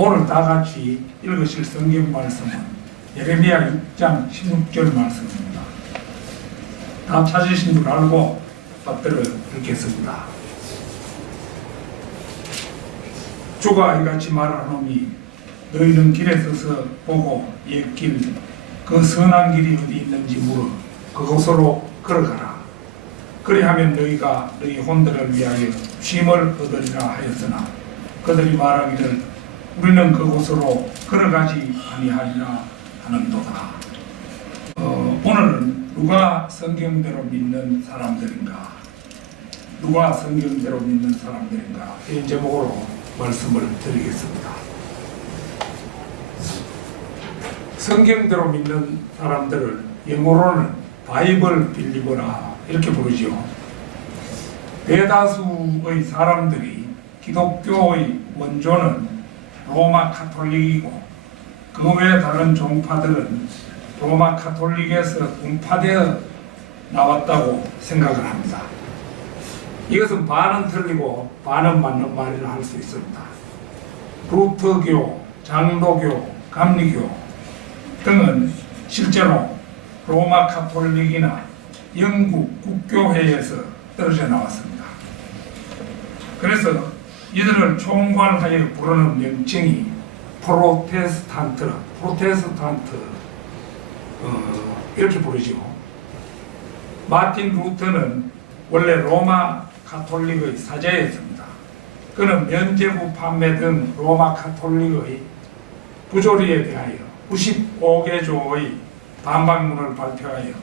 오늘 다 같이 읽으실 성경 말씀은 예레미야 6장 16절 말씀입니다. 다 찾으신 줄 알고 받들어 읽겠습니다. 주가 이같이 말하노니 너희는 길에 서서 보고 옛길 그 선한 길이 어디 있는지 물어 그곳으로 걸어가라. 그리하면 너희가 너희 혼들을 위하여 쉼을 얻으리라 하였으나 그들이 말하기를 우리는 그곳으로 걸어가지 아니하리라 하는도다. 오늘은 누가 성경대로 믿는 사람들인가? 누가 성경대로 믿는 사람들인가? 이 제목으로 말씀을 드리겠습니다. 성경대로 믿는 사람들을 영어로는 바이블 빌리버라 이렇게 부르죠. 대다수의 사람들이 기독교의 원조는 로마 카톨릭이고 그 외 다른 종파들은 로마 카톨릭에서 분파되어 나왔다고 생각을 합니다. 이것은 반은 틀리고 반은 맞는 말이라 할 수 있습니다. 루터교, 장로교, 감리교 등은 실제로 로마 카톨릭이나 영국 국교회에서 떨어져 나왔습니다. 그래서 이들을 총괄하여 부르는 명칭이 프로테스탄트 이렇게 부르죠. 마틴 루터는 원래 로마 카톨릭의 사제였습니다. 그는 면죄부 판매 등 로마 카톨릭의 부조리에 대하여 95개조의 반박문을 발표하여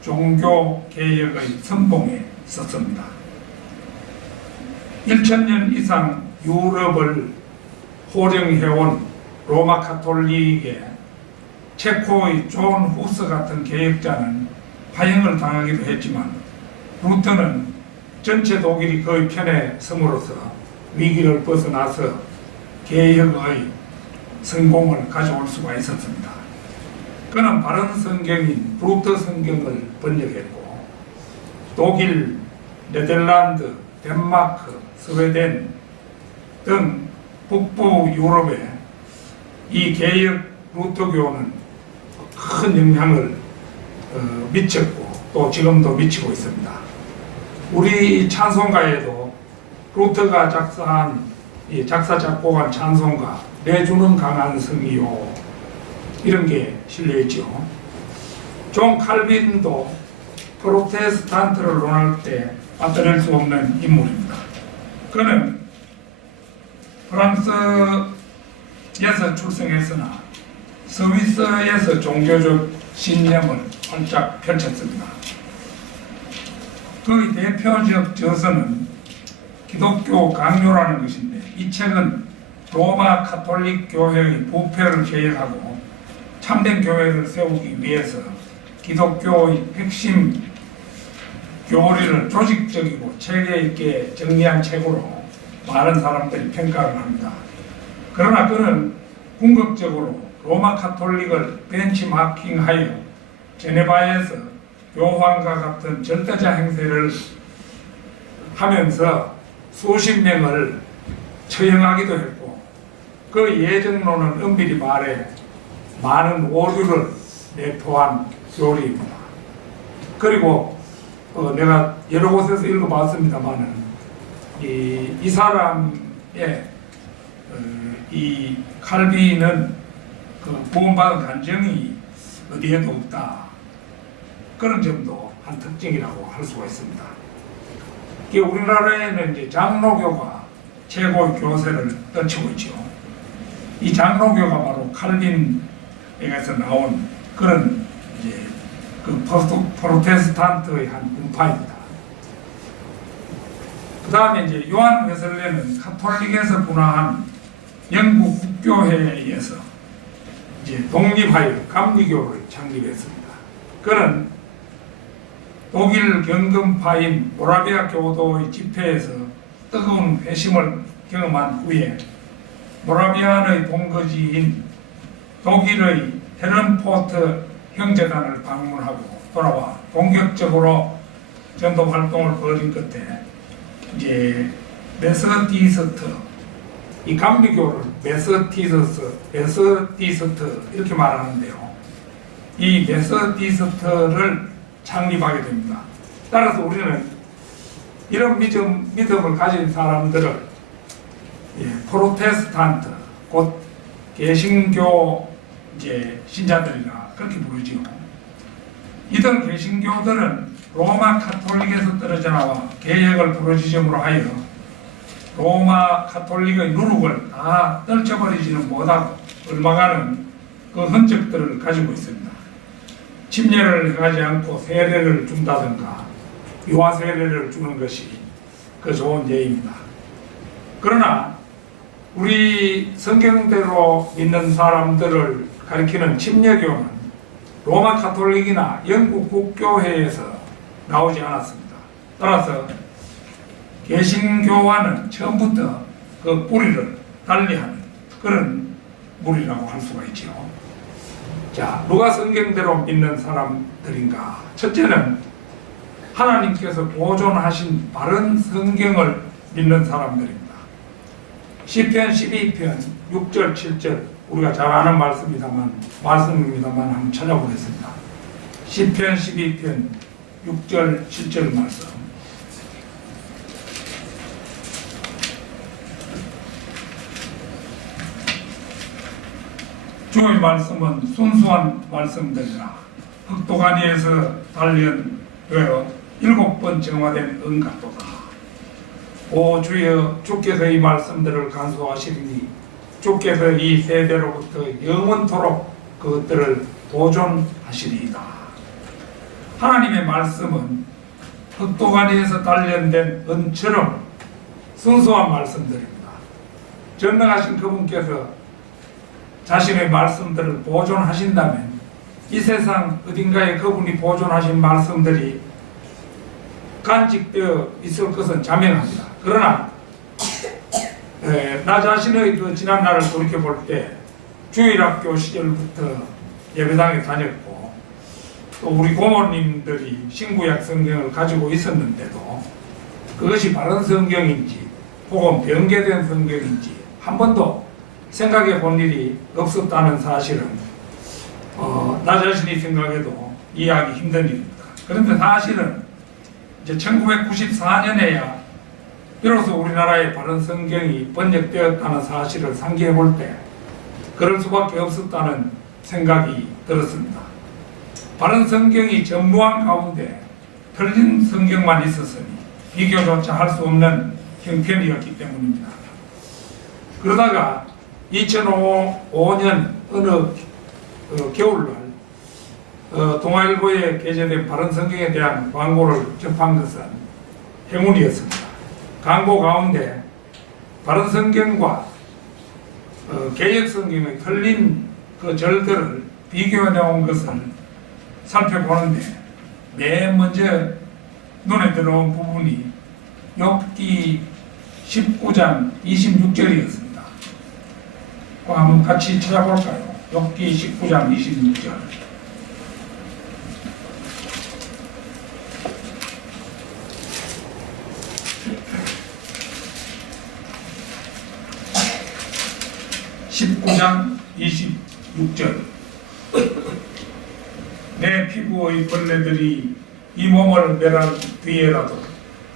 종교개혁의 선봉에 섰습니다. 1000년 이상 유럽을 호령해온 로마 카톨릭의 체코의 존 후스 같은 개혁자는 파행을 당하기도 했지만 루터는 전체 독일이 그의 편에 섬으로써 위기를 벗어나서 개혁의 성공을 가져올 수가 있었습니다. 그는 바른 성경인 루터 성경을 번역했고 독일, 네덜란드, 덴마크, 스웨덴 등 북부 유럽에 이 개혁 루터교는 큰 영향을 미쳤고 또 지금도 미치고 있습니다. 우리 찬송가에도 루터가 작사한 작사 작곡한 찬송가 내 주는 강한 성이요 이런 게 실려있죠. 존 칼빈도 프로테스탄트를 논할 때 빠뜨릴 수 없는 인물입니다. 그는 프랑스에서 출생했으나 스위스에서 종교적 신념을 활짝 펼쳤습니다. 그의 대표적 저서는 기독교 강요라는 것인데 이 책은 로마 카톨릭 교회의 부패를 개혁하고 참된 교회를 세우기 위해서 기독교의 핵심 교리를 조직적이고 체계 있게 정리한 책으로 많은 사람들이 평가를 합니다. 그러나 그는 궁극적으로 로마 카톨릭을 벤치마킹하여 제네바에서 교황과 같은 절대자 행세를 하면서 수십 명을 처형하기도 했고 그 예정론은 엄밀히 말해 많은 오류를 내포한 교리입니다. 그리고 내가 여러 곳에서 읽어봤습니다만은 이 사람의 이 칼빈은 그 구원받은 감정이 어디에도 없다. 그런 점도 한 특징이라고 할 수가 있습니다. 우리나라에는 이제 장로교가 최고의 교세를 떨치고 있죠. 이 장로교가 바로 칼빈에게서 나온 그런 이제 그 프로테스탄트의 한 분파입니다. 그 다음에 이제 요한 웨슬레는 카톨릭에서 분화한 영국 국교회에 의해서 이제 독립하여 감리교를 창립했습니다. 그는 독일 경건파인 모라비아 교도의 집회에서 뜨거운 회심을 경험한 후에 모라비안의 본거지인 독일의 헤른포트 형제단을 방문하고 돌아와 본격적으로 전도 활동을 벌인 끝에 이제 메서디스트 이 감리교를 메서디스트 이렇게 말하는데요. 이 메서디스트를 창립하게 됩니다. 따라서 우리는 이런 믿음을 가진 사람들을 프로테스탄트, 곧 개신교 신자들이라 그렇게 부르지요. 이들 개신교들은 로마 카톨릭에서 떨어져 나와 개혁을 부르짖음으로 하여 로마 카톨릭의 누룩을 다 떨쳐버리지는 못하고 얽망하는 그 흔적들을 가지고 있습니다. 침례를 행하지 않고 세례를 준다든가 유아 세례를 주는 것이 그 좋은 예입니다. 그러나 우리 성경대로 믿는 사람들을 가리키는 침례교는 로마 카톨릭이나 영국 국교회에서 나오지 않았습니다. 따라서 개신교와는 처음부터 그 뿌리를 달리하는 그런 무리라고 할 수가 있죠. 자, 누가 성경대로 믿는 사람들인가? 첫째는 하나님께서 보존하신 바른 성경을 믿는 사람들입니다. 시편 12편 6절 7절 우리가 잘 아는 말씀입니다만 한번 찾아보겠습니다. 시편 12편 6절 7절 말씀. 주의 말씀은 순수한 말씀들이라 흑도가니에서 단련되어 7번 정화된 은 같도다. 오 주여, 주께서 이 말씀들을 간수하시리니 주께서 이 세대로부터 영원토록 그것들을 보존하시리이다. 하나님의 말씀은 흑도가니에서 단련된 은처럼 순수한 말씀들입니다. 전능하신 그분께서 자신의 말씀들을 보존하신다면 이 세상 어딘가에 그분이 보존하신 말씀들이 간직되어 있을 것은 자명합니다. 그러나 나 자신의 그 지난날을 돌이켜볼 때 주일학교 시절부터 예배당에 다녔고 또 우리 고모님들이 신구약 성경을 가지고 있었는데도 그것이 바른 성경인지 혹은 변개된 성경인지 한 번도 생각해 본 일이 없었다는 사실은 나 자신이 생각해도 이해하기 힘든 일입니다. 그런데 사실은 이제 1994년에야 비로소 우리나라의 바른 성경이 번역되었다는 사실을 상기해 볼 때 그럴 수밖에 없었다는 생각이 들었습니다. 바른 성경이 전무한 가운데 틀린 성경만 있었으니 비교조차 할 수 없는 형편이었기 때문입니다. 그러다가 2005년 어느 겨울날 동아일보에 게재된 바른 성경에 대한 광고를 접한 것은 행운이었습니다. 광고 가운데 바른 성경과 개역 성경의 틀린 그 절들을 비교해 놓은 것을 살펴보는데 맨 먼저 눈에 들어온 부분이 욥기 19장 26절이었습니다. 한번 같이 찾아볼까요? 욥기 19장 26절. (19장 26절) 내 피부의 벌레들이 이 몸을 멸한 뒤에라도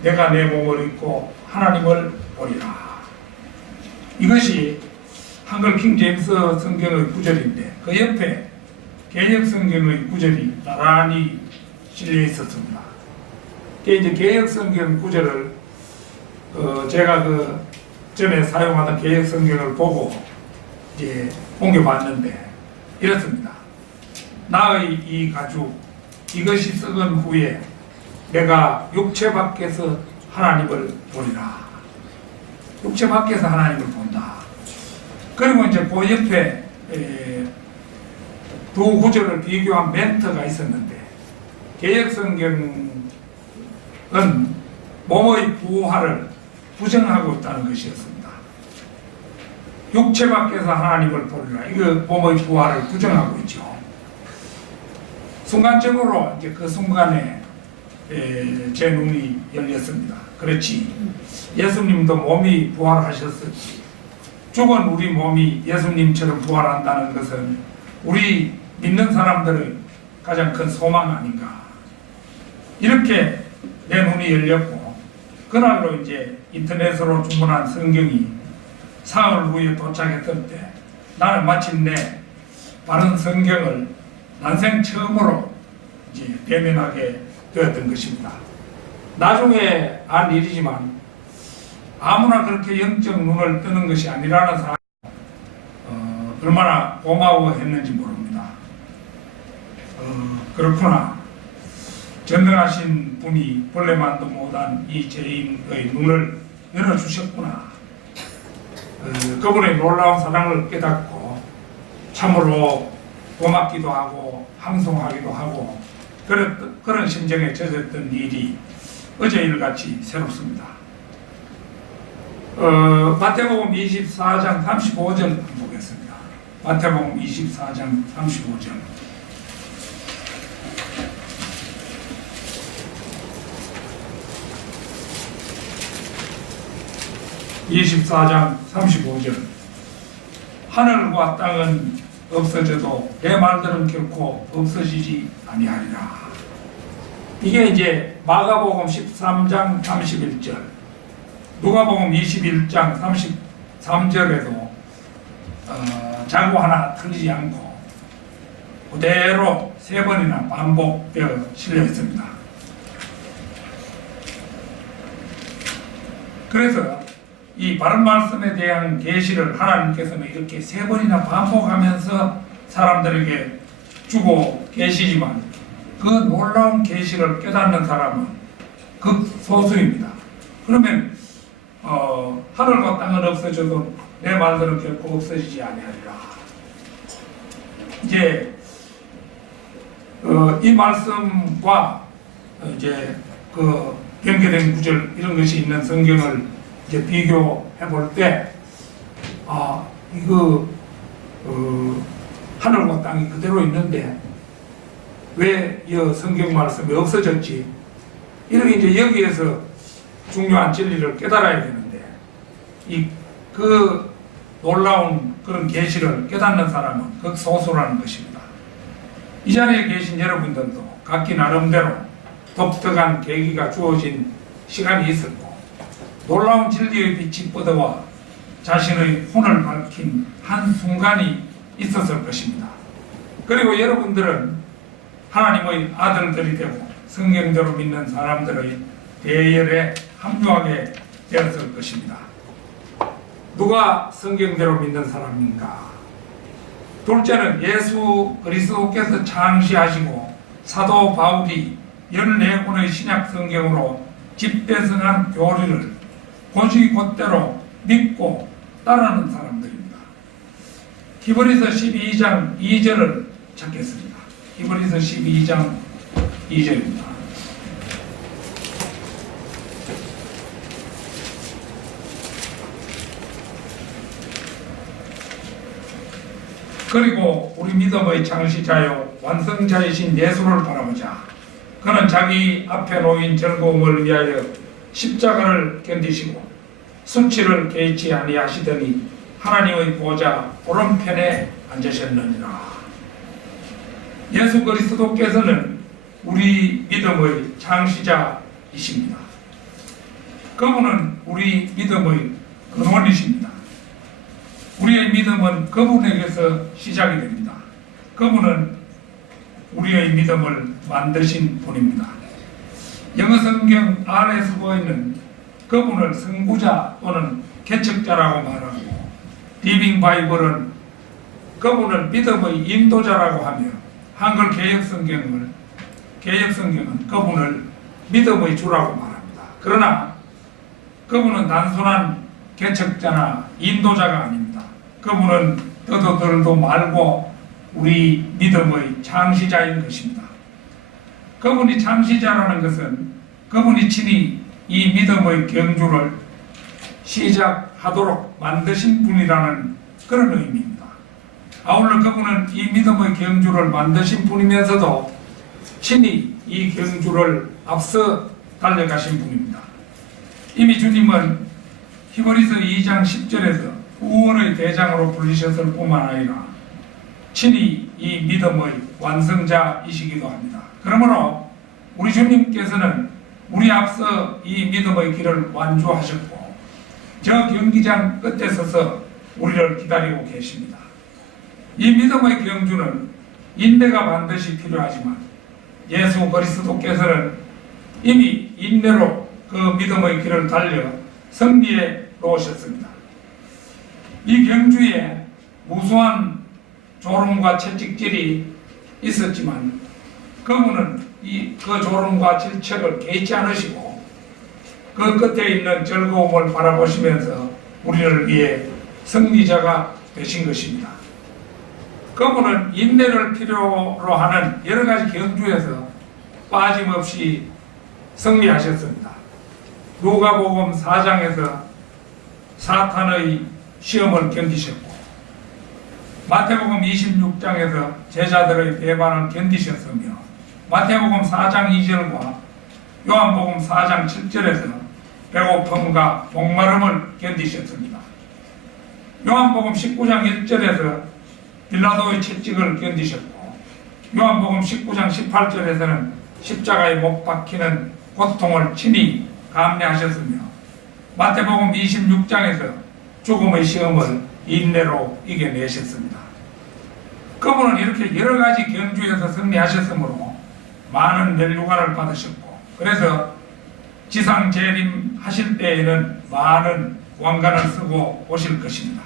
내가 내 몸을 입고 하나님을 보리라. 이것이 한글 킹 제임스 성경의 구절인데 그 옆에 개역 성경의 구절이 나란히 실려 있었습니다. 이제 개역 성경 구절을 제가 그 전에 사용하던 개역 성경을 보고 이제 옮겨봤는데 이렇습니다. 나의 이 가죽 이것이 썩은 후에 내가 육체 밖에서 하나님을 보리라. 육체 밖에서 하나님을 본다. 그리고 이제 그 옆에 두 구절을 비교한 멘트가 있었는데 개역성경은 몸의 부활을 부정하고 있다는 것이었습니다. 육체 밖에서 하나님을 보리라. 이거 몸의 부활을 부정하고 있죠. 순간적으로 이제 그 순간에 제 눈이 열렸습니다. 그렇지. 예수님도 몸이 부활하셨었지. 죽은 우리 몸이 예수님처럼 부활한다는 것은 우리 믿는 사람들의 가장 큰 소망 아닌가. 이렇게 내 눈이 열렸고, 그날로 이제 인터넷으로 주문한 성경이 사흘 후에 도착했을 때 나는 마침내 바른 성경을 난생 처음으로 이제 대면하게 되었던 것입니다. 나중에 알 일이지만 아무나 그렇게 영적 눈을 뜨는 것이 아니라는 사람이 얼마나 고마워했는지 모릅니다. 그렇구나. 전능하신 분이 본래만도 못한 이 죄인의 눈을 열어주셨구나. 그분의 놀라운 사랑을 깨닫고 참으로 고맙기도 하고 항송하기도 하고 그런 심정에 젖었던 일이 어제 일같이 새롭습니다. 마태복음 24장 35절 보겠습니다. 마태복음 24장 35절. (24장 35절) 하늘과 땅은 없어져도 내 말들은 결코 없어지지 아니하리라. 이게 이제 마가복음 13장 31절, 누가복음 21장 33절에도 장구 하나 틀리지 않고 그대로 3번이나 반복되어 실려 있습니다. 그래서 이 바른 말씀에 대한 계시를 하나님께서는 이렇게 3번이나 반복하면서 사람들에게 주고 계시지만 그 놀라운 계시를 깨닫는 사람은 극소수입니다. 그러면 하늘과 땅은 없어져도 내 말들은 결코 없어지지 아니하리라. 이제 이 말씀과 이제 그 연계된 구절 이런 것이 있는 성경을 이제 비교해 볼 때, 이거 하늘과 땅이 그대로 있는데 왜 이 성경 말씀이 없어졌지? 이렇게 이제 여기에서 중요한 진리를 깨달아야 되는데, 그 놀라운 그런 계시를 깨닫는 사람은 극소수라는 것입니다. 이 자리에 계신 여러분들도 각기 나름대로 독특한 계기가 주어진 시간이 있었고, 놀라운 진리의 빛이 뻗어와 자신의 혼을 밝힌 한 순간이 있었을 것입니다. 그리고 여러분들은 하나님의 아들들이 되고 성경대로 믿는 사람들의 대열에 합류하게 되었을 것입니다. 누가 성경대로 믿는 사람인가? 둘째는 예수 그리스도께서 창시하시고 사도 바울이 14권의 신약 성경으로 집대성한 교리를 곧이곧대로 믿고 따르는 사람들입니다. 히브리서 12장 2절을 찾겠습니다. 히브리서 12장 2절입니다. 그리고 우리 믿음의 창시자요 완성자이신 예수를 바라보자. 그는 자기 앞에 놓인 즐거움을 위하여 십자가를 견디시고 수치를 개의치 아니하시더니 하나님의 보좌 오른편에 앉으셨느니라. 예수 그리스도께서는 우리 믿음의 창시자이십니다. 그분은 우리 믿음의 근원이십니다. 우리의 믿음은 그분에게서 시작이 됩니다. 그분은 우리의 믿음을 만드신 분입니다. 영어 성경 안에서 보이는 그분을 선구자 또는 개척자라고 말하고, 리빙 바이블은 그분을 믿음의 인도자라고 하며, 한글 개혁성경은 그분을 믿음의 주라고 말합니다. 그러나 그분은 단순한 개척자나 인도자가 아닙니다. 그분은 더더들도 말고 우리 믿음의 창시자인 것입니다. 그분이 창시자라는 것은 그분이 친히 이 믿음의 경주를 시작하도록 만드신 분이라는 그런 의미입니다. 아울러 그분은 이 믿음의 경주를 만드신 분이면서도 친히 이 경주를 앞서 달려가신 분입니다. 이미 주님은 히브리서 2장 10절에서 구원의 대장으로 불리셨을 뿐만 아니라 친히 이 믿음의 완성자이시기도 합니다. 그러므로 우리 주님께서는 우리 앞서 이 믿음의 길을 완주하셨고 저 경기장 끝에 서서 우리를 기다리고 계십니다. 이 믿음의 경주는 인내가 반드시 필요하지만 예수 그리스도께서는 이미 인내로 그 믿음의 길을 달려 승리에 놓으셨습니다. 이 경주에 무수한 졸음과 채찍질이 있었지만 그분은 그 졸음과 질책을 개의치 않으시고 그 끝에 있는 즐거움을 바라보시면서 우리를 위해 승리자가 되신 것입니다. 그분은 인내를 필요로 하는 여러 가지 경주에서 빠짐없이 승리하셨습니다. 누가복음 4장에서 사탄의 시험을 견디셨고 마태복음 26장에서 제자들의 배반을 견디셨으며 마태복음 4장 2절과 요한복음 4장 7절에서 배고픔과 목마름을 견디셨습니다. 요한복음 19장 1절에서 빌라도의 채찍을 견디셨고 요한복음 19장 18절에서는 십자가에 못 박히는 고통을 친히 감내하셨으며 마태복음 26장에서 죽음의 시험을 인내로 이겨내셨습니다. 그분은 이렇게 여러 가지 경주에서 승리하셨으므로 많은 멸류관을 받으셨고 그래서 지상 재림하실 때에는 많은 왕관을 쓰고 오실 것입니다.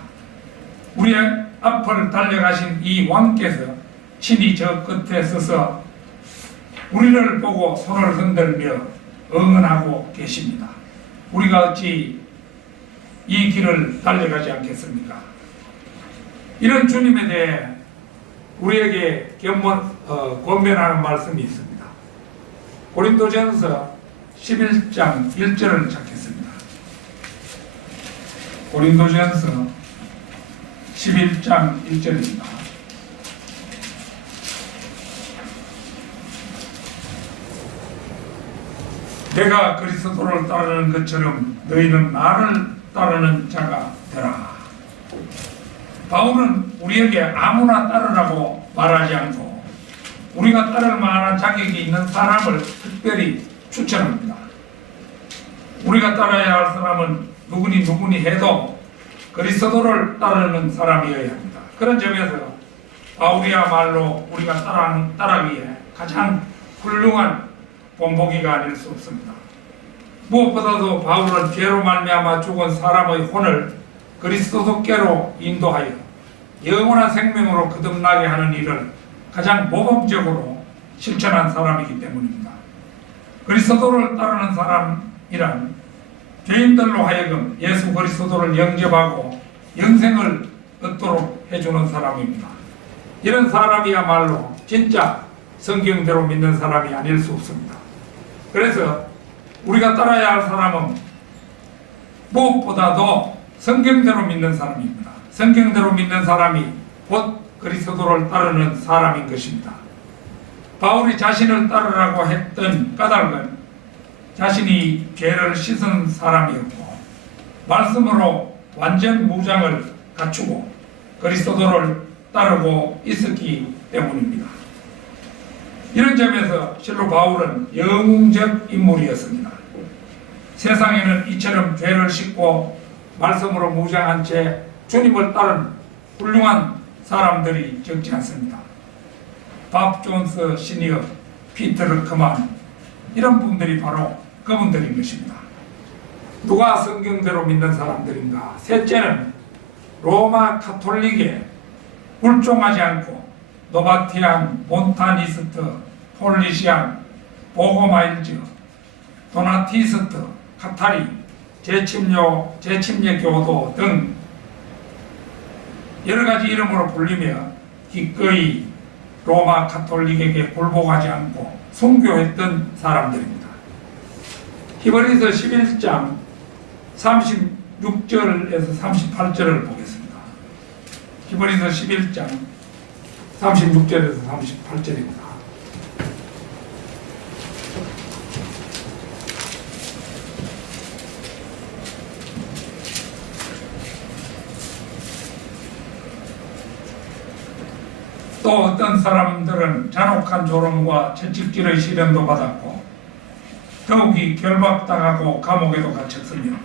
우리의 앞을 달려가신 이 왕께서 친히 저 끝에 서서 우리를 보고 손을 흔들며 응원하고 계십니다. 우리가 어찌 이 길을 달려가지 않겠습니까? 이런 주님에 대해 우리에게 권면하는 말씀이 있습니다. 고린도전서 11장 1절을 찾겠습니다. 고린도전서 11장 1절입니다. 내가 그리스도를 따르는 것처럼 너희는 나를 따르는 자가 되라. 바울은 우리에게 아무나 따르라고 말하지 않고 우리가 따를 만한 자격이 있는 사람을 특별히 추천합니다. 우리가 따라야 할 사람은 누구니 해도 그리스도를 따르는 사람이어야 합니다. 그런 점에서 바울이야말로 우리가 따라기에 가장 훌륭한 본보기가 아닐 수 없습니다. 무엇보다도 바울은 죄로 말미암아 죽은 사람의 혼을 그리스도께로 인도하여 영원한 생명으로 거듭나게 하는 일을 가장 모범적으로 실천한 사람이기 때문입니다. 그리스도를 따르는 사람이란 죄인들로 하여금 예수 그리스도를 영접하고 영생을 얻도록 해주는 사람입니다. 이런 사람이야말로 진짜 성경대로 믿는 사람이 아닐 수 없습니다. 그래서 우리가 따라야 할 사람은 무엇보다도 성경대로 믿는 사람입니다. 성경대로 믿는 사람이 곧 그리스도를 따르는 사람인 것입니다. 바울이 자신을 따르라고 했던 까닭은 자신이 죄를 씻은 사람이었고 말씀으로 완전 무장을 갖추고 그리스도를 따르고 있었기 때문입니다. 이런 점에서 실로 바울은 영웅적 인물이었습니다. 세상에는 이처럼 죄를 씻고 말씀으로 무장한 채 주님을 따른 훌륭한 사람들이 적지 않습니다. 밥 존스 시니어, 피터 크만 이런 분들이 바로 그분들인 것입니다. 누가 성경대로 믿는 사람들인가? 셋째는 로마 카톨릭에 굴종하지 않고 노바티안, 몬타니스트, 폴리시안, 보고마일즈, 도나티스트, 카타리, 재침례 교도 등 여러 가지 이름으로 불리며 기꺼이 로마 카톨릭에게 굴복하지 않고 순교했던 사람들입니다. 히브리서 11장 36절에서 38절을 보겠습니다. 히브리서 11장 36절에서 38절입니다. 또 어떤 사람들은 잔혹한 조롱과 채찍질의 시련도 받았고 더욱이 결박당하고 감옥에도 갇혔으며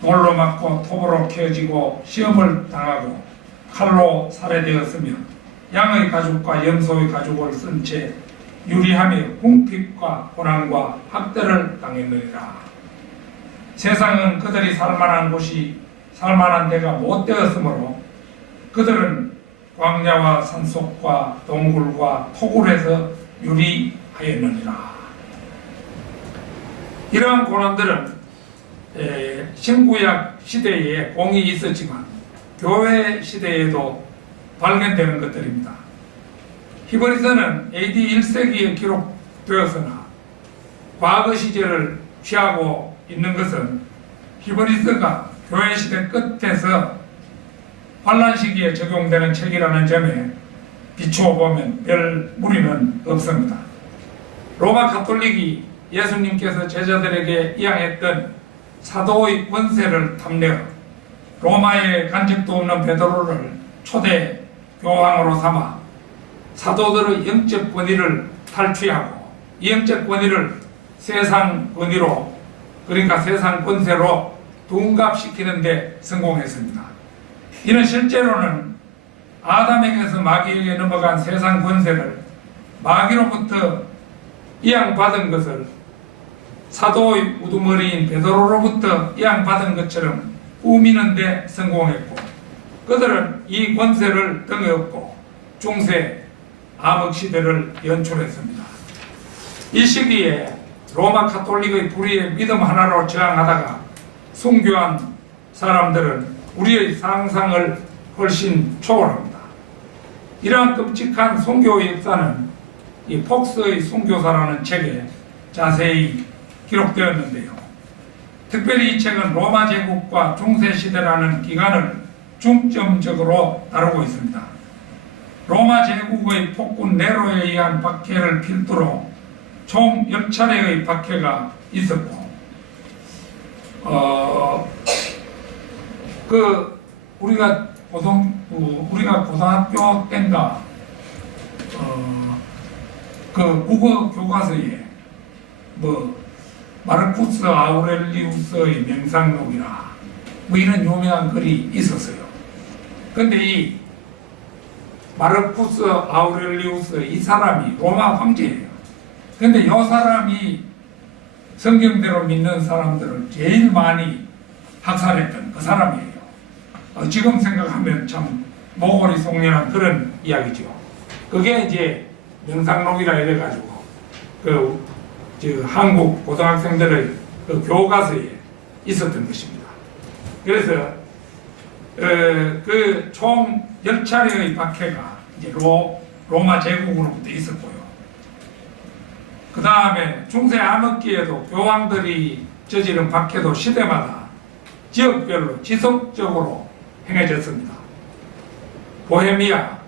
돌로 맞고 톱으로 캐지고 시험을 당하고 칼로 살해되었으며 양의 가죽과 염소의 가죽을 쓴 채 유리함에 궁핍과 고난과 학대를 당했느니라. 세상은 그들이 살만한 곳이 살만한 데가 못 되었으므로 그들은 광야와 산속과 동굴과 토굴에서 유리하였느니라. 이러한 고난들은 신구약 시대에 공이 있었지만 교회 시대에도 발견되는 것들입니다. 히브리서는 AD 1세기에 기록되었으나 과거 시제를 취하고 있는 것은 히브리서가 교회 시대 끝에서 환란 시기에 적용되는 책이라는 점에 비추어 보면 별 무리는 없습니다. 로마 가톨릭이 예수님께서 제자들에게 이양했던 사도의 권세를 탐내어 로마의 간직도 없는 베드로를 초대 교황으로 삼아 사도들의 영적 권위를 탈취하고 이 영적 권위를 세상 권위로, 그러니까 세상 권세로 둔갑시키는 데 성공했습니다. 이는 실제로는 아담에게서 마귀에게 넘어간 세상 권세를 마귀로부터 이양받은 것을 사도의 우두머리인 베드로로부터 이양받은 것처럼 꾸미는 데 성공했고, 그들은 이 권세를 등에 업고 중세 암흑시대를 연출했습니다. 이 시기에 로마 가톨릭의 불의의 믿음 하나로 저항하다가 순교한 사람들은 우리의 상상을 훨씬 초월합니다. 이러한 끔찍한 순교 역사는 이 폭스의 순교사라는 책에 자세히 기록되었는데요. 특별히 이 책은 로마 제국과 중세시대라는 기간을 중점적으로 다루고 있습니다. 로마 제국의 폭군 네로에 의한 박해를 필두로 총 10차례의 박해가 있었고, 우리가 고등학교 때인가 국어 교과서에 마르쿠스 아우렐리우스의 명상록이라 이런 유명한 글이 있었어요. 근데 이 마르쿠스 아우렐리우스 이 사람이 로마 황제예요. 근데 이 사람이 성경대로 믿는 사람들을 제일 많이 학살했던 그 사람이에요. 지금 생각하면 참 모골이 속련한 그런 이야기죠. 그게 이제 명상록이라 이래가지고 한국 고등학생들의 교과서에 있었던 것입니다. 그래서 총 10차례의 박해가 이제 로마 제국으로부터 있었고요. 그 다음에 중세 암흑기에도 교황들이 저지른 박해도 시대마다 지역별로 지속적으로 행해졌습니다. 보헤미아,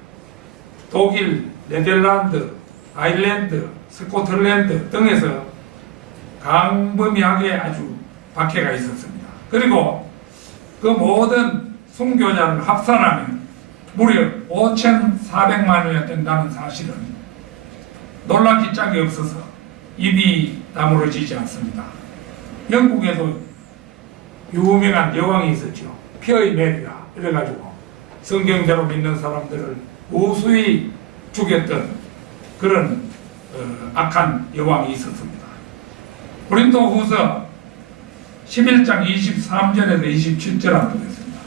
독일, 네덜란드, 아일랜드, 스코틀랜드 등에서 광범위하게 아주 박해가 있었습니다. 그리고 그 모든 순교자를 합산하면 무려 5,400만원이 된다는 사실은 놀랍기 짝이 없어서 입이 다물어지지 않습니다. 영국에도 유명한 여왕이 있었죠. 피어의 메리라 이래가지고 성경대로 믿는 사람들을 무수히 죽였던 그런 악한 여왕이 있었습니다. 고린도후서 11장 23절에서 27절 한번 보겠습니다.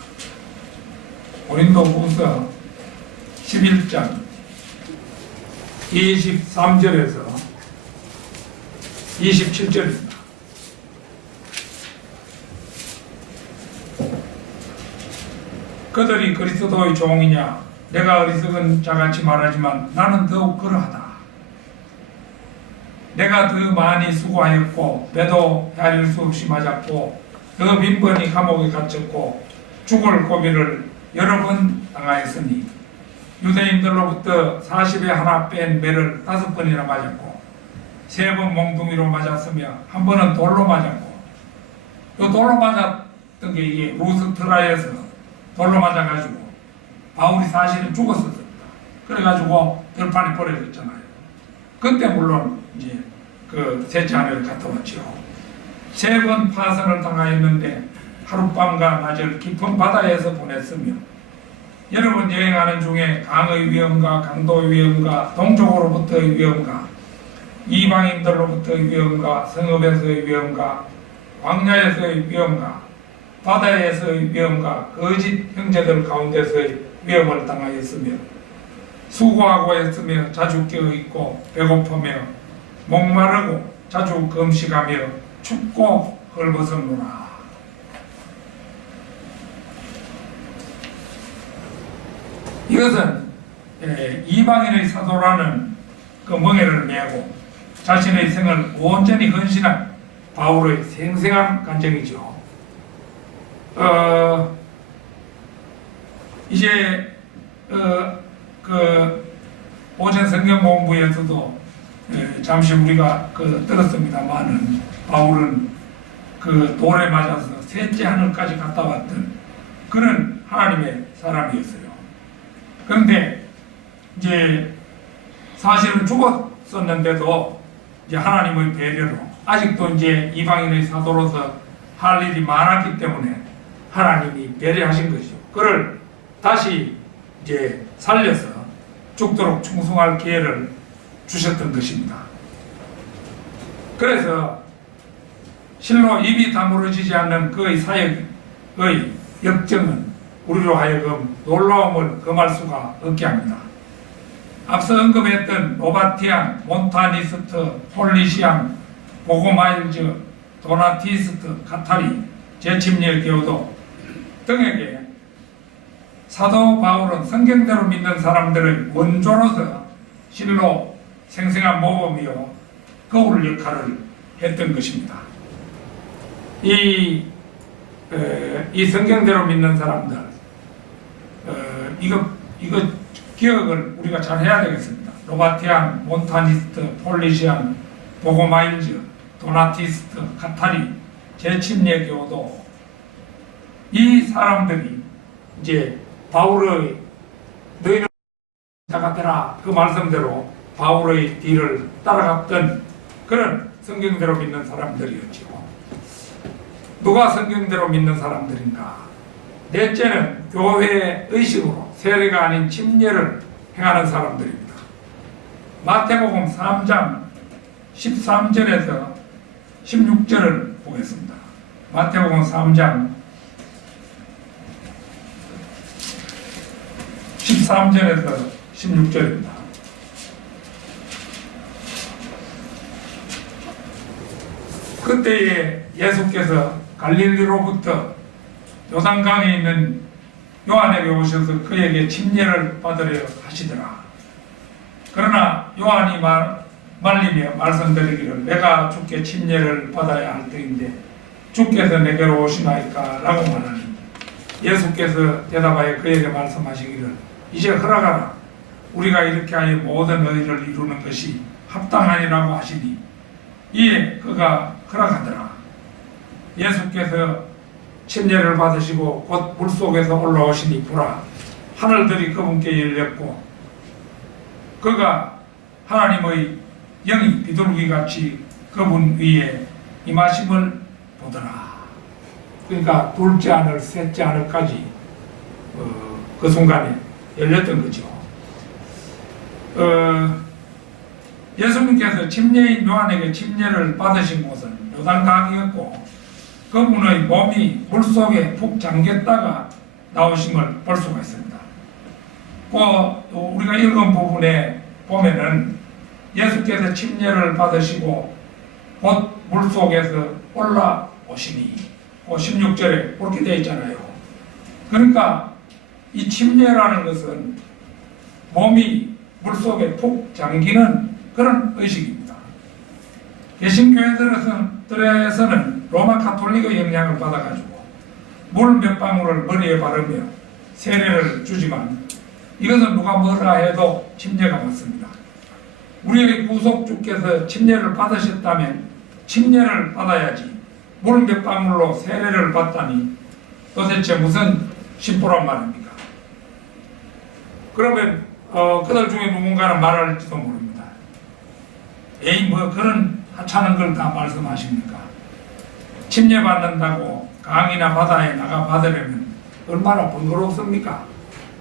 고린도후서 11장 23절에서 27절입니다. 그들이 그리스도의 종이냐? 내가 어리석은 자같이 말하지만 나는 더욱 그러하다. 내가 더 많이 수고하였고 매도 헤아릴 수 없이 맞았고 더 빈번히 감옥에 갇혔고 죽을 고비를 여러 번 당하였으니 유대인들로부터 40에 하나 뺀 매를 5번이나 맞았고 3번 몽둥이로 맞았으며 한 번은 돌로 맞았고 이 돌로 맞았던 게 이게 루스트라에서 돌로 맞아가지고 바울이 사실은 죽었었습니다. 그래가지고 들판에 버려졌잖아요. 그때 물론 이제 그 셋째 하늘을 갔다 왔죠. 3번 파선을 당하였는데 하룻밤과 낮을 깊은 바다에서 보냈으며 여러분 여행하는 중에 강의 위험과 강도의 위험과 동족으로부터의 위험과 이방인들로부터의 위험과 성읍에서의 위험과 광야에서의 위험과 바다에서의 위험과 거짓 형제들 가운데서의 위험을 당하였으며 수고하고 했으며 자주 깨어있고 배고프며 목마르고 자주 금식하며 춥고 헐벗었노라. 이것은 이방인의 사도라는 그 멍에를 메고 자신의 생을 온전히 헌신한 바울의 생생한 간증이죠. 이제 그 오전 성경 공부에서도 잠시 우리가 들었습니다만은 바울은 그 돌에 맞아서 셋째 하늘까지 갔다 왔던 그런 하나님의 사람이었어요. 그런데 이제 사실은 죽었었는데도 이제 하나님의 배려로 아직도 이제 이방인의 사도로서 할 일이 많았기 때문에 하나님이 배려하신 것이죠. 그를 다시 이제 살려서 죽도록 충성할 기회를 주셨던 것입니다. 그래서 실로 입이 다물어지지 않는 그의 사역의 역정은 우리로 하여금 놀라움을 금할 수가 없게 합니다. 앞서 언급했던 로바티안, 몬타니스트, 폴리시안, 보고마일즈, 도나티스트, 카타리, 제침리의 교도 등에게 사도 바울은 성경대로 믿는 사람들의 원조로서 실로 생생한 모범이요 거울 역할을 했던 것입니다. 이 성경대로 믿는 사람들 이거 기억을 우리가 잘 해야 되겠습니다. 로바티안, 몬타니스트, 폴리시안, 보고마일즈, 도나티스트, 카타리, 제침례 교도 이 사람들이 이제 바울의 너희는 같더라 그 말씀대로 바울의 뒤를 따라갔던 그런 성경대로 믿는 사람들이었죠. 누가 성경대로 믿는 사람들인가? 넷째는 교회의 의식으로 세례가 아닌 침례를 행하는 사람들입니다. 마태복음 3장 13절에서 16절을 보겠습니다. 마태복음 3장 13절에서 16절입니다. 그때에 예수께서 갈릴리로부터 요단강에 있는 요한에게 오셔서 그에게 침례를 받으려 하시더라. 그러나 요한이 말리며 말씀드리기를 내가 주께 침례를 받아야 할 터인데 주께서 내게로 오시나이까 라고 말하니 예수께서 대답하여 그에게 말씀하시기를 이제 허락하라. 우리가 이렇게 하여 모든 의를 이루는 것이 합당하니라고 하시니 이에 그가 허락하더라. 예수께서 침례를 받으시고 곧 물속에서 올라오시니 보라 하늘들이 그분께 열렸고 그가 하나님의 영이 비둘기같이 그분 위에 임하심을 보더라. 그러니까 둘째 하늘, 셋째 하늘까지 그 순간에 열렸던 거죠. 예수님께서 침례인 요한에게 침례를 받으신 곳은 요단강이었고 그분의 몸이 물속에 푹 잠겼다가 나오신 걸 볼 수가 있습니다. 우리가 읽은 부분에 보면은 예수께서 침례를 받으시고 곧 물속에서 올라오시니 16절에 그렇게 되어 있잖아요. 그러니까 이 침례라는 것은 몸이 물속에 푹 잠기는 그런 의식입니다. 개신교회들에서는 로마 가톨릭의 영향을 받아가지고 물 몇 방울을 머리에 바르며 세례를 주지만 이것은 누가 뭐라 해도 침례가 맞습니다. 우리의 구속주께서 침례를 받으셨다면 침례를 받아야지 물 몇 방울로 세례를 받다니 도대체 무슨 심보란 말입니까? 그러면 그들 중에 누군가는 말할지도 모릅니다. 에이 뭐 그런 하찮은 걸 다 말씀하십니까? 침례받는다고 강이나 바다에 나가 받으려면 얼마나 번거롭습니까?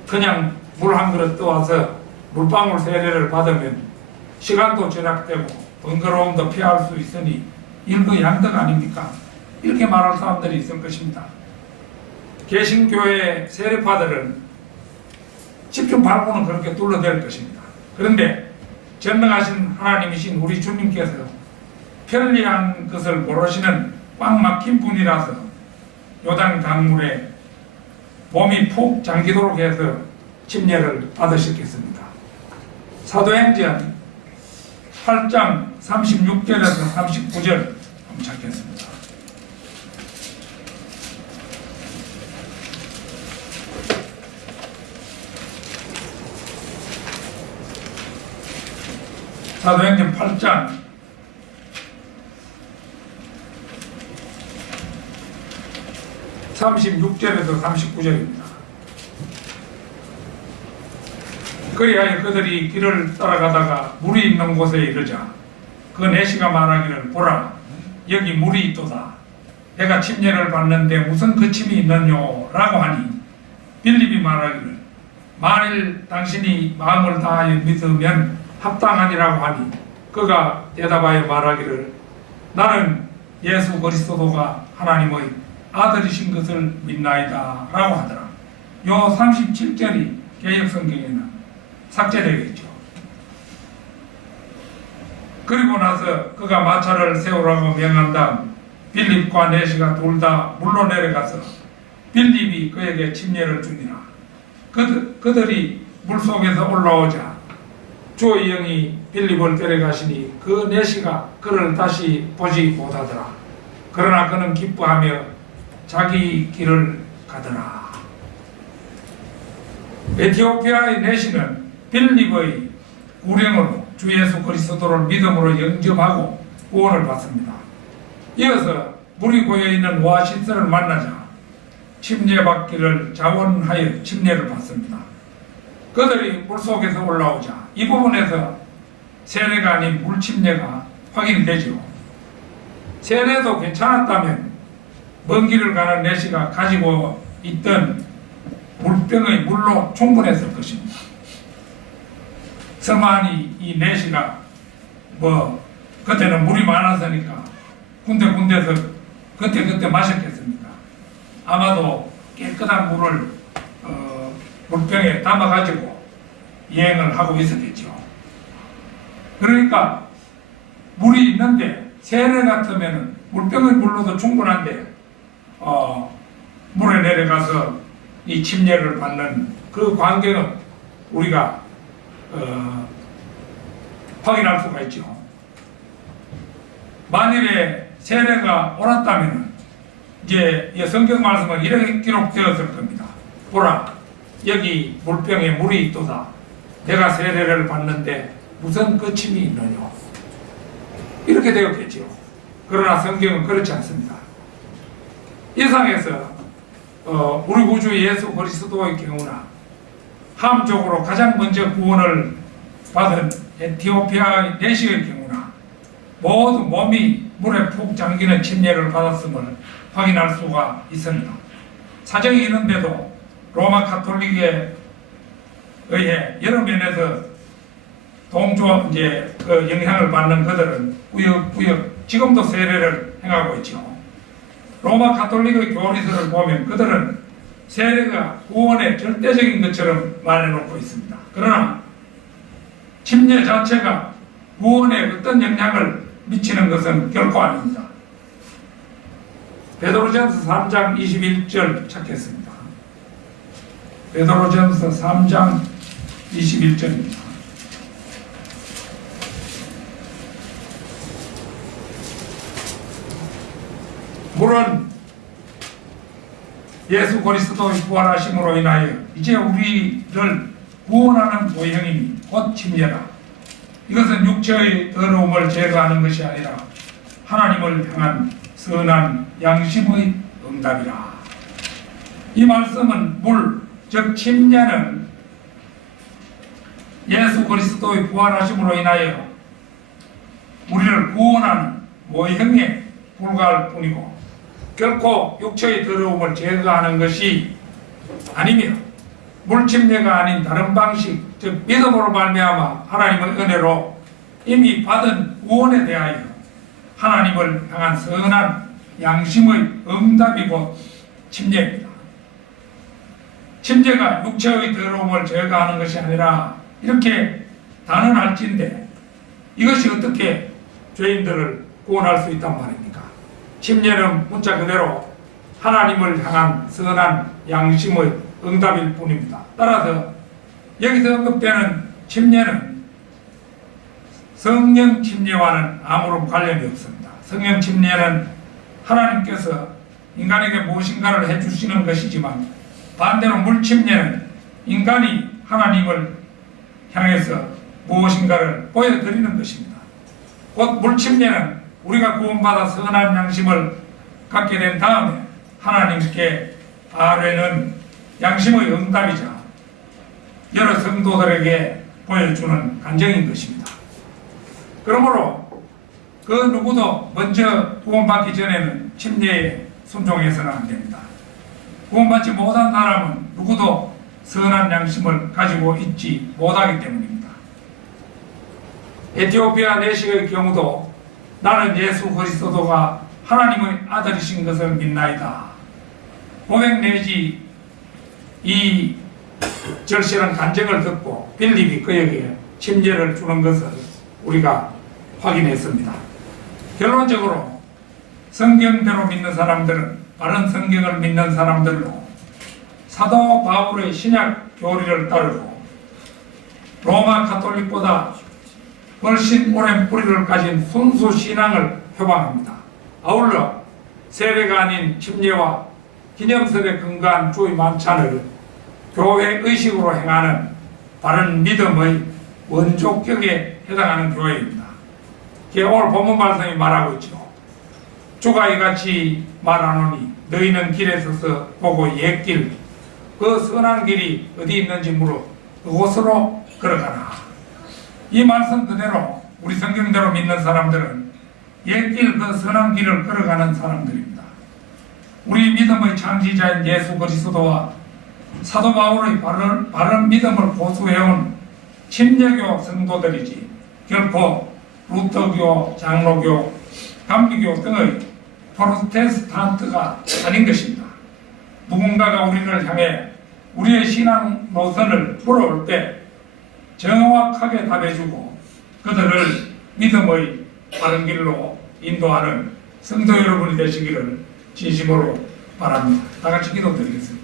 그냥 물 한 그릇 떠와서 물방울 세례를 받으면 시간도 절약되고 번거로움도 피할 수 있으니 일거양득 아닙니까? 이렇게 말할 사람들이 있을 것입니다. 개신교회 세례파들은 10중 8구는 그렇게 둘러댈 것입니다. 그런데 전능하신 하나님이신 우리 주님께서 편리한 것을 모르시는 꽉 막힌 분이라서 요단 강물에 몸이 푹 잠기도록 해서 침례를 받으셨겠습니다. 사도행전 8장 36절에서 39절 한번 찾겠습니다. 사도행전 8장 36절에서 39절입니다. 그리하여 그들이 길을 따라가다가 물이 있는 곳에 이르자 그 내시가 말하기를 보라 여기 물이 있도다. 내가 침례를 받는데 무슨 거침이 있느뇨 라고 하니 빌립이 말하기를 만일 당신이 마음을 다하여 믿으면 합당하니라고 하니 그가 대답하여 말하기를 나는 예수 그리스도가 하나님의 아들이신 것을 믿나이다 라고 하더라. 요 37절이 개역성경에는 삭제되어 있죠. 그리고 나서 그가 마차를 세우라고 명한 다음 빌립과 내시가 둘 다 물로 내려가서 빌립이 그에게 침례를 주니라. 그들이 물속에서 올라오자 주의 영이 빌립을 데려가시니 그 내시가 그를 다시 보지 못하더라. 그러나 그는 기뻐하며 자기 길을 가더라. 에티오피아의 내시는 빌립의 구령으로 주 예수 그리스도를 믿음으로 영접하고 구원을 받습니다. 이어서 물이 고여있는 오아시스를 만나자 침례받기를 자원하여 침례를 받습니다. 그들이 물속에서 올라오자 이 부분에서 세례가 아닌 물침례가 확인되죠. 세례도 괜찮았다면 먼 길을 가는 내시가 가지고 있던 물병의 물로 충분했을 것입니다. 서만이 이 내시가 그때는 물이 많았으니까 군데군데서 그때 마셨겠습니까? 아마도 깨끗한 물을 물병에 담아가지고 여행을 하고 있었겠죠. 그러니까 물이 있는데 세례 같으면 물병의 물로도 충분한데 물에 내려가서 이 침례를 받는 그 광경은 우리가 확인할 수가 있죠. 만일에 세례가 옳았다면 이제 성경 말씀은 이렇게 기록되었을 겁니다. 보라 여기 물병에 물이 있도다. 내가 세례를 받는데 무슨 거침이 있느냐 이렇게 되었겠죠. 그러나 성경은 그렇지 않습니다. 이 상에서 우리 구주 예수 그리스도의 경우나 함족으로 가장 먼저 구원을 받은 에티오피아의 내시의 경우나 모두 몸이 물에 푹 잠기는 침례를 받았음을 확인할 수가 있습니다. 사정이 있는데도 로마 가톨릭에 의해 여러 면에서 동조 그 영향을 받는 그들은 꾸역꾸역 지금도 세례를 행하고 있죠. 로마 가톨릭의 교리서를 보면 그들은 세례가 구원의 절대적인 것처럼 말해놓고 있습니다. 그러나 침례 자체가 구원에 어떤 영향을 미치는 것은 결코 아닙니다. 베드로전서 3장 21절 찾겠습니다. 베드로전서 3장 21절입니다. 물은 예수 그리스도의 부활하심으로 인하여 이제 우리를 구원하는 보형이니 곧 침례라. 이것은 육체의 더러움을 제거하는 것이 아니라 하나님을 향한 선한 양심의 응답이라. 이 말씀은 물, 즉 침례는 예수 그리스도의 부활하심으로 인하여 우리를 구원하는 모형에 불과할 뿐이고 결코 육체의 더러움을 제거하는 것이 아니며 물침례가 아닌 다른 방식, 즉 믿음으로 말미암아 하나님의 은혜로 이미 받은 구원에 대하여 하나님을 향한 선한 양심의 응답이 곧 침례입니다. 침례가 육체의 더러움을 제거하는 것이 아니라 이렇게 단언할진데 이것이 어떻게 죄인들을 구원할 수 있단 말입니까? 침례는 문자 그대로 하나님을 향한 선한 양심의 응답일 뿐입니다. 따라서 여기서 언급되는 침례는 성령 침례와는 아무런 관련이 없습니다. 성령 침례는 하나님께서 인간에게 무엇인가를 해주시는 것이지만 반대로 물 침례는 인간이 하나님을 향해서 무엇인가를 보여드리는 것입니다. 곧 물 침례는 우리가 구원받아 선한 양심을 갖게 된 다음에 하나님께 아뢰는 양심의 응답이자 여러 성도들에게 보여주는 간증인 것입니다. 그러므로 그 누구도 먼저 구원받기 전에는 침례에 순종해서는 안 됩니다. 구원받지 못한 사람은 누구도 선한 양심을 가지고 있지 못하기 때문입니다. 에티오피아 내시의 경우도 나는 예수 그리스도가 하나님의 아들이신 것을 믿나이다. 고백 내지 이 절실한 간증을 듣고 빌립이 그에게 침례를 주는 것을 우리가 확인했습니다. 결론적으로 성경대로 믿는 사람들은 바른 성경을 믿는 사람들로 사도 바울의 신약 교리를 따르고 로마 가톨릭보다 훨씬 오랜 뿌리를 가진 순수 신앙을 표방합니다. 아울러 세례가 아닌 침례와 기념설에 근거한 주의 만찬을 교회 의식으로 행하는 바른 믿음의 원조격에 해당하는 교회입니다. 오늘 본문 말씀이 말하고 있죠. 주가 이같이 말하노니 너희는 길에 서서 보고 옛길 그 선한 길이 어디 있는지 물어 그곳으로 걸어가라. 이 말씀 그대로 우리 성경대로 믿는 사람들은 옛길 그 선한 길을 걸어가는 사람들입니다. 우리 믿음의 창시자인 예수 그리스도와 사도 바울의 바른 믿음을 고수해온 침례교 성도들이지 결코 루터교, 장로교, 감리교 등의 프로테스탄트가 아닌 것입니다. 누군가가 우리를 향해 우리의 신앙 노선을 물어올 때 정확하게 답해주고 그들을 믿음의 바른 길로 인도하는 성도 여러분이 되시기를 진심으로 바랍니다. 다 같이 기도드리겠습니다.